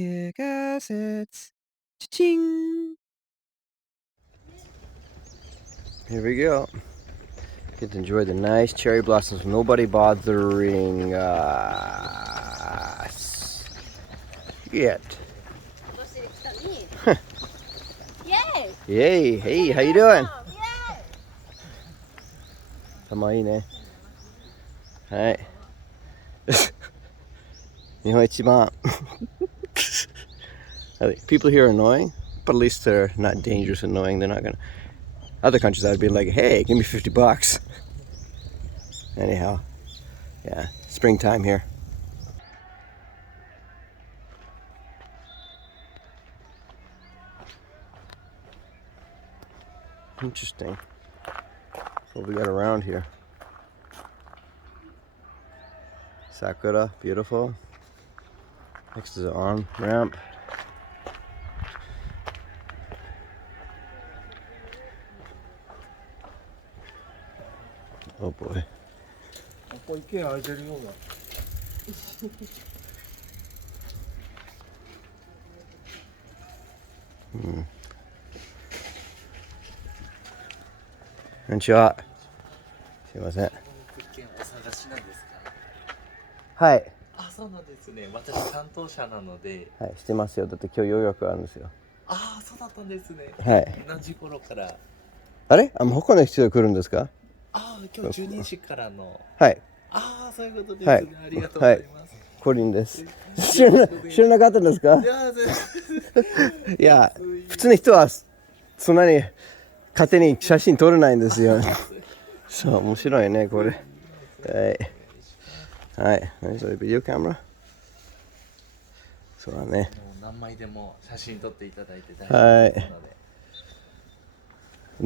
KICKASSETS. Cha-ching! Here we go. Get to enjoy the nice cherry blossoms. Nobody bothering us yet. Yay! Hey, how you doing? たまいいね。はい。日本一番。People here are annoying, but at least they're not dangerous annoying. They're not gonna. Other countries I'd be like, hey, give me $50. Anyhow, yeah, springtime here. Interesting. What we got around here? Sakura, beautiful. Next to the arm ramp. Oh boy. ここ池開いてるような。こんにちは。すいません。物件お探しなんですか？はい。あ、そうなんですね。私担当者なので。はい、してますよ。だって今日予約あるんですよ。ああ、そうだったんですね。はい。何時頃から？あれ？もう他の人が来るんですか？ああ、今日12時からの。はい。ああ、そういうことですね。はい、ありがとうございます。コリンです。知らなかったんですか？いや、いや、普通の人はそんなに勝手に写真撮れないんですよ。そう、面白いね、これ。はい。はい。何それ、ビデオカメラ？そうだね。何枚でも写真撮っていただいて大丈夫ですので。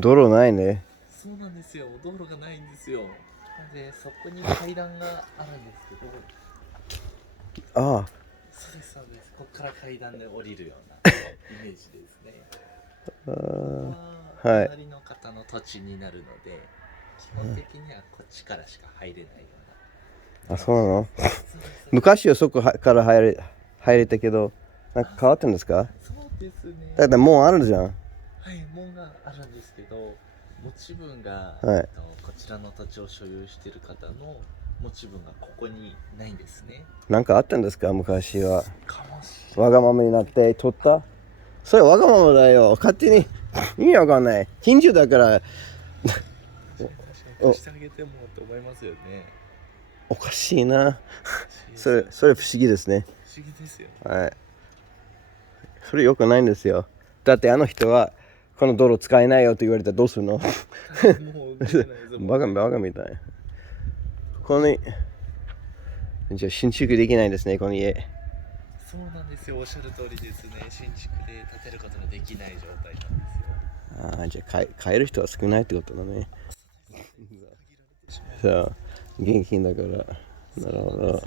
道路ないね。そうなんですよ。道路がないんですよ。で、そこに階段があるんですけど。ああ。そうです、そうです。ここから階段で降りるようなイメージですね。はい。隣の方の土地になるので、基本的にはこっちからしか入れないような。あ、そうなの？昔はそこから入れたけど、なんか変わったんですか？そうですね。だって門あるじゃん。はい、門があるんですけど、持ち分が、はい、こちらの土地を所有している方の持ち分がここにないんですね。なんかあったんですか？昔は。わがままになって取った？それわがままだよ。勝手に意味わかんない。近所だから。してあげてもと思いますよね。おかしいな。それ不思議ですね。不思議ですよ。はい。それ良くないんですよ。だってあの人はこの道路使えないよと言われたらどうするの？バカみたい。このじゃあ新築できないんですね、この家。そうなんですよ。おっしゃる通りですね。新築で建てることができない状態なんですよ。ああ、じゃあ買える人は少ないってことだね。そう、現金だから。なるほど。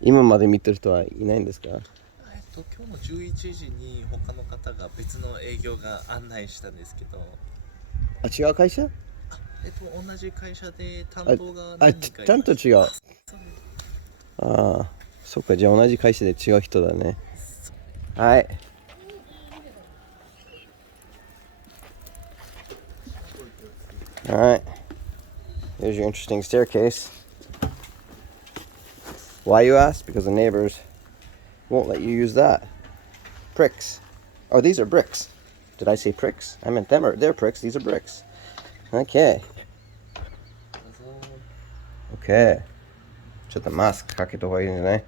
今まで見てる人はいないんですか？今日の11時に他の方が別の営業が案内したんですけど。あ、違う会社？同じ会社で担当が何人かいます。担当違う。ああ、そっか、じゃあ同じ会社で違う人だね。はい。Alright. Here's your interesting staircase. Why, you ask? Because the neighbors won't let you use that. Pricks. Oh, these are bricks. Did I say pricks? I meant they're pricks. These are bricks. Okay. Okay. ちょっとマスクかけた方がいいね。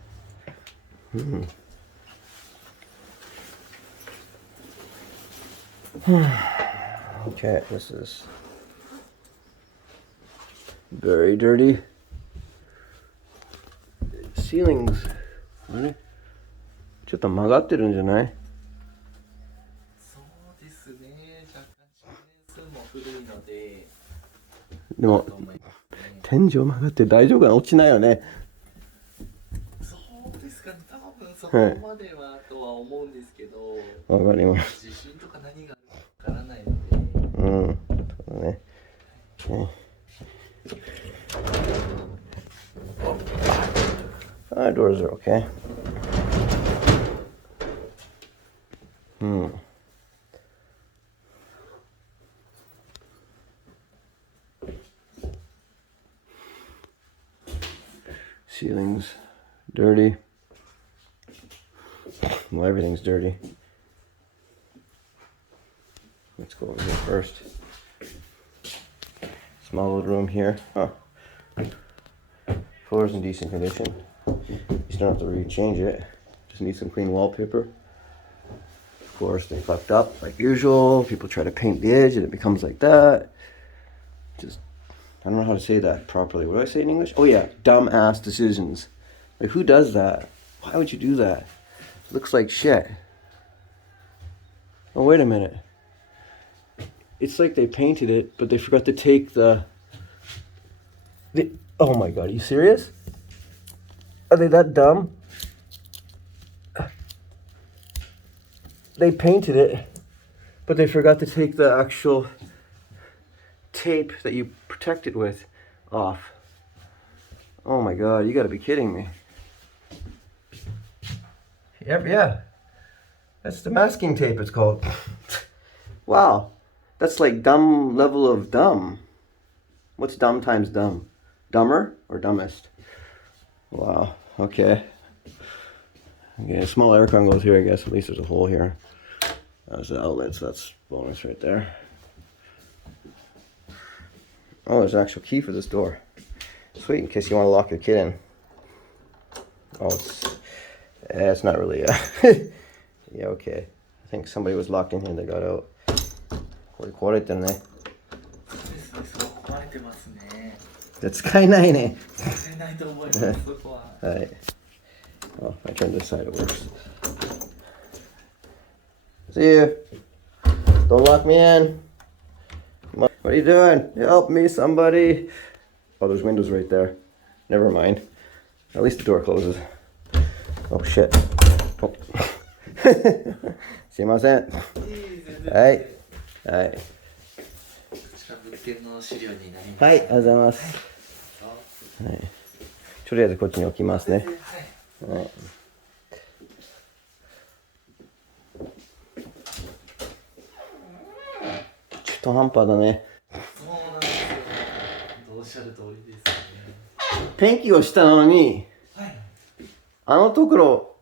Okay, this is very dirty. Ceilings. あれ？ちょっと曲がってるんじゃない？そうですね。若干築年数も古いので。でも天井曲がって大丈夫かな？落ちないよね。そうですかね。多分そこまではとは思うんですけど。わかります。地震とか何があるかわからないので。うん、そうだね。Doors are okay. Well, everything's dirty. Let's go over here first. Small little room here. Oh. Floor's in decent condition. You just don't have to really change it. Just need some clean wallpaper. Of course, they fucked up like usual. People try to paint the edge and it becomes like that. Just, I don't know how to say that properly. What do I say in English? Oh yeah, dumb-ass decisions. Like, who does that? Why would you do that? It looks like shit. Oh, wait a minute. It's like they painted it, but they forgot to take the... Oh my god, are you serious? Are they that dumb? They painted it, but they forgot to take the actual tape that you protect it with off. Oh my god, you gotta be kidding me. Yep, yeah. That's the masking tape, it's called. Wow. That's like dumb level of dumb. What's dumb times dumb? Dumber or dumbest? Wow, okay. Okay, a small aircon goes here, I guess. At least there's a hole here. There's the outlets, that's bonus right there. Oh, there's an actual key for this door. Sweet, in case you want to lock your kid in. Oh, it's not really, yeah, okay. I think somebody was locked in here and they got out. これ壊れてるね。壊れてますね。使えないね。使えないと思います、そこは。はい。Oh, I turned this side, it works. See you. Don't lock me in. What are you doing? Help me, somebody. Oh, there's windows right there. Never mind. At least the door closes. Oh, shit. Oh. すいません。はい。はい。こちら物件の資料になります。はい、ありがとうございます。はい。とりあえずこっちに置きますね。はい。中途半端だね。そうなんですよ。おっしゃる通りですね。ペンキをしたのに、はい、あのところ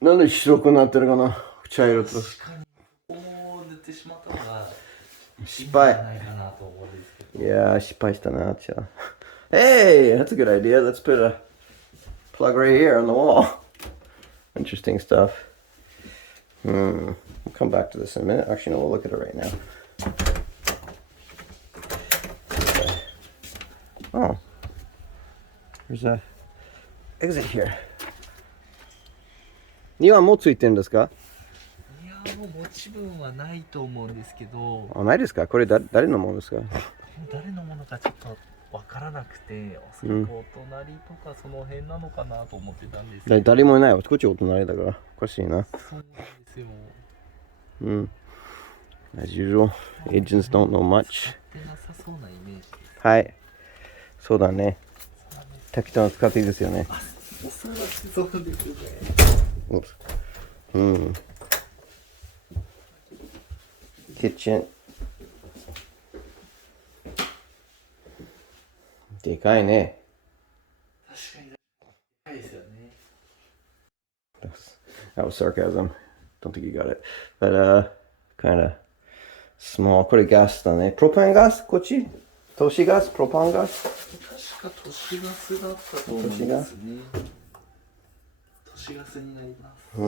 なんで白くなってるかな、茶色と。確かにここを塗ってしまったのが失敗。いいんじゃないかなと思うんですけど。いやー、失敗したな、じゃあ。Hey, that's a good idea. Let's put a plug right here on the wall. Interesting stuff. We'll come back to this in a minute. Actually, no, we'll look at it right now. Oh, there's a exit here. 庭もついてるんですか？いやもう持ち分はないと思うんですけど。あ、ないですか？これ誰のものですか？誰のものかちょっとわからなくて、おそらくお隣とかその辺なのかなと思ってたんですけど。誰もいないわ。こっちお隣だからおかしいな。そうなんですよ。As usual, agents don't know much. 使ってなさそうなイメージです。はい。そうだね。適当に使っていいですよね。おそらくそうですね。Kitchen。でかいね。確かにでかいですよね。That was sarcasm. Don't think you got it. But kind of small. これガスだね。プロパンガスこっち？都市ガス？プロパンガス？確か都市ガスだったと思うんですね。都市ガスになります。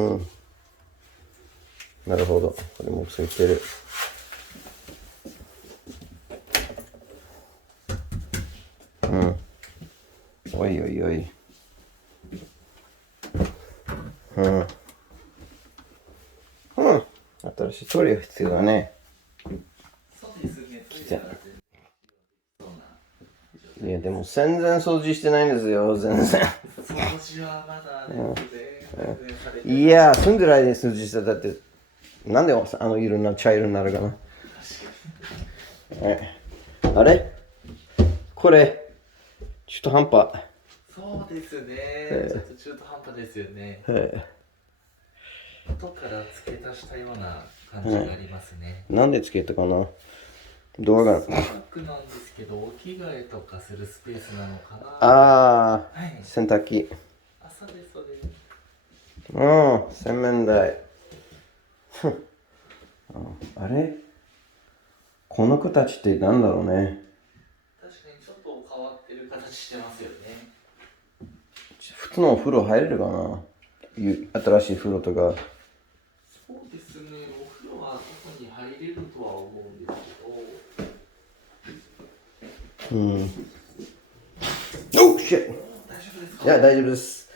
なるほど。これもついてる。おいおいおい。新しいトイレが必要だね。そうですね。いやでも全然掃除してないんですよ、全然。掃除はまだね。いや住んでる間に掃除しただってなんであの色な茶色になるかな。あれこれ中途半端。そうですね。ちょっと中途半端ですよね。後から付け足したような感じがありますね。なんで付けたかな。ドアが。スナックなんですけど、お着替えとかするスペースなのかな。ああ、洗濯機。そうですそうです。ああ、洗面台。あれこの子たちってなんだろうね。確かにちょっと変わってる形してますよね。普通のお風呂入れるかな、新しい風呂とか。そうですね、お風呂はここに入れるとは思うんですけど。Oh shit! 大丈夫ですか？いや、大丈夫です。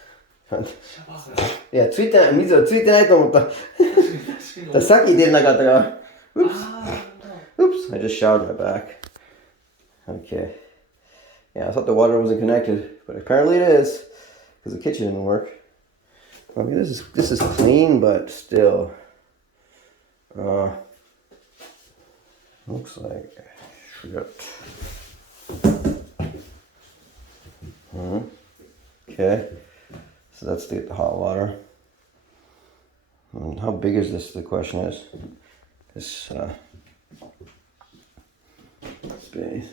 シャワーがいや、ついてない、水はついてないと思った。さっき出なかったから。Oops! Oops! I just showered my back. Okay. Yeah, I thought the water wasn't connected, but apparently it is, because the kitchen didn't work. I mean, this is clean, but still, looks like shit. Okay, so that's to get the hot water. And how big is this? The question is this space.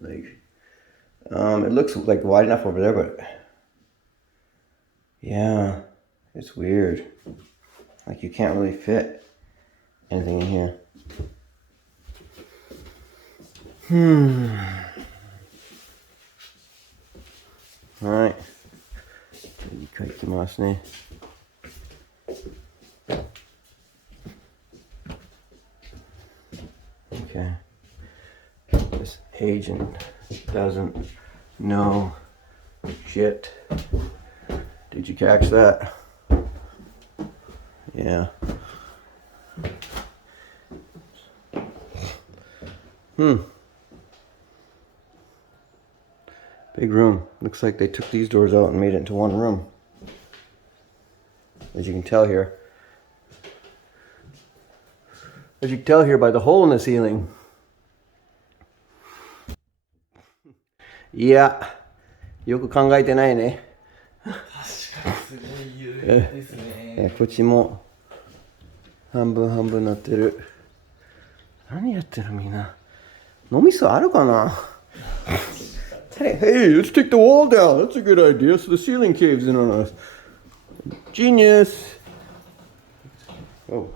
Like, it looks like wide enough over there, but yeah, it's weird. Like you can't really fit anything in here. Alright. いいかいきますね。Okay. This agent doesn't know shit. Did you catch that? Yeah. Big room. Looks like they took these doors out and made it into one room. As you can tell here. As you can tell here by the hole in the ceiling. Yeah. よく考えてないね。確かにすごい有名ですね。こっちも半分半分なってる。何やってるみんな。脳みそあるかな？Hey, let's take the wall down. That's a good idea. So the ceiling caves in on us. Genius. Oh.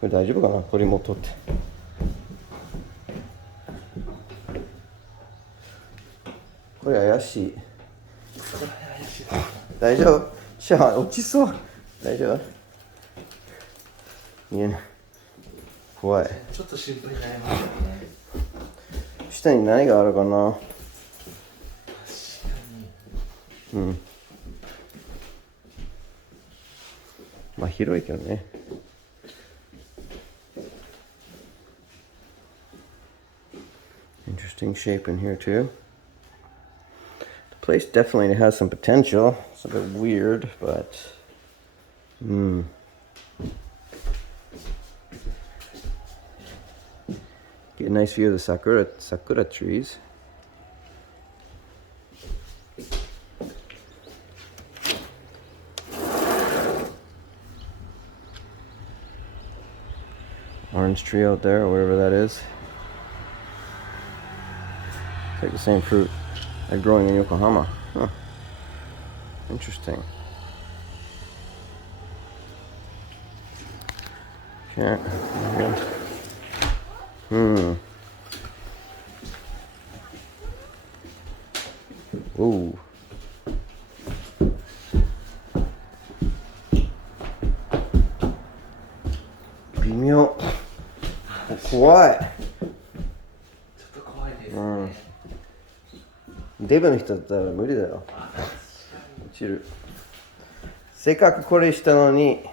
これ大丈夫かな？これも取って。これ怪しい。大丈夫？シャワー落ちそう。大丈夫？いやね。怖い。ちょっと心配になりますよね。下に何があるかな？確かに。まあ広いけどね。Interesting shape in here too. The place definitely has some potential. It's a bit weird, but get a nice view of the sakura trees. Orange tree out there, or whatever that is. It's like the same fruit like growing in Yokohama. Huh. Interesting. Okay. Ooh. 微妙。怖い。ちょっと怖いですね。デブの人だったら無理だよ。落ちる。せっかくこれしたのに、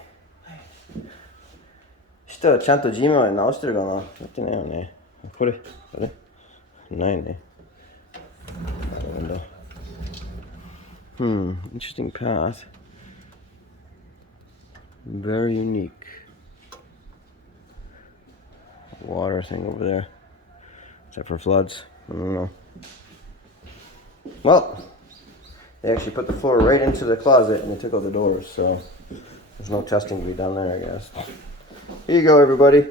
下はちゃんと地面まで直してるかな。やってないよね。これ、あれないね。なんだ。Interesting path. Very unique. Water thing over there. Except for floods. I don't know. Well, they actually put the floor right into the closet and they took out the doors, so there's no testing to be done there, I guess. Here you go, everybody.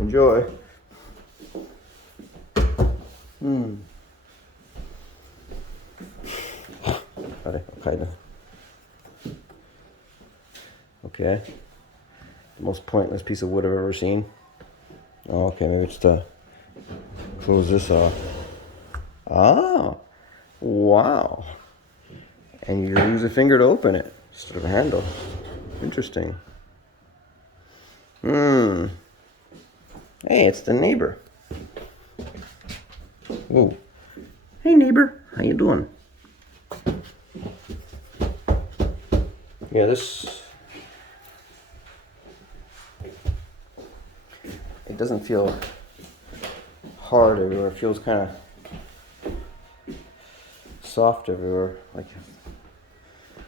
Enjoy. Kind of. Okay. The most pointless piece of wood I've ever seen. Oh, okay, maybe it's to close this off. Ah, wow. And you use a finger to open it instead of a handle. Interesting. Hey, it's the neighbor. Whoa. Hey, neighbor. How you doing? Yeah, this... It doesn't feel hard everywhere. It feels kind of soft everywhere. Like,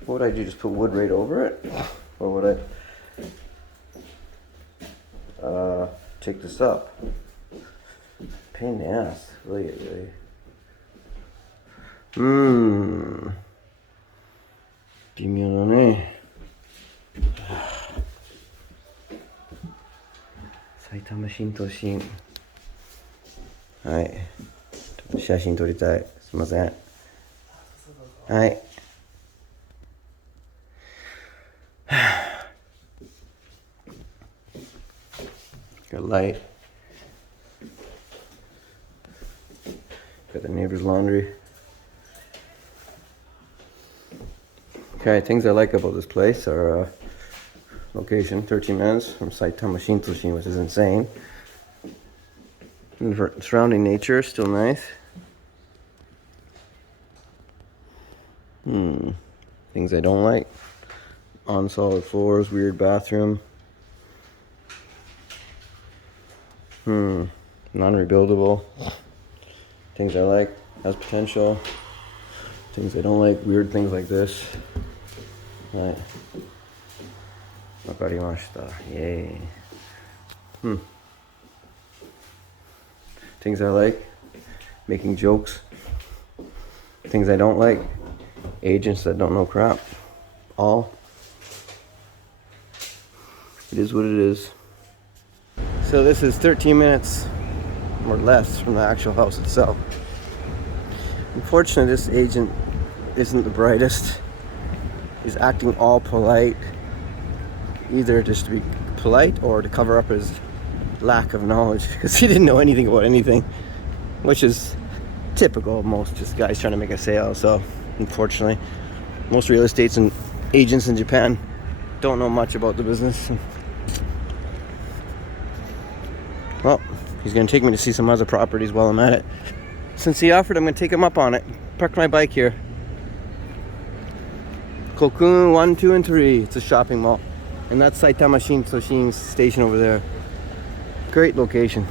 what would I do? Just put wood right over it? Or would I take this up? Pain in the ass. Really. Saitama Shintoshin. はい。ちょっと写真撮りたい。すいません。はい。Got light. Got the neighbor's laundry. Okay, things I like about this place are location, 13 minutes from Saitama Shintoshin, which is insane. And the surrounding nature, still nice. Things I don't like. On solid floors, weird bathroom. Non-rebuildable. Things I like, has potential. Things I don't like, weird things like this. Right. Wakarimashita. Yay. Things I like, making jokes. Things I don't like, agents that don't know crap. All. It is what it is. So this is 13 minutes or less from the actual house itself. Unfortunately, this agent isn't the brightest. He's acting all polite, either just to be polite or to cover up his lack of knowledge, because he didn't know anything about anything, which is typical of most just guys trying to make a sale. So unfortunately, most real estate and agents in Japan don't know much about the business. Well, he's going to take me to see some other properties while I'm at it. Since he offered, I'm going to take him up on it. Park my bike here. Kokun 1, 2, and 3. It's a shopping mall. And that's Saitama Shintoshin station over there. Great location.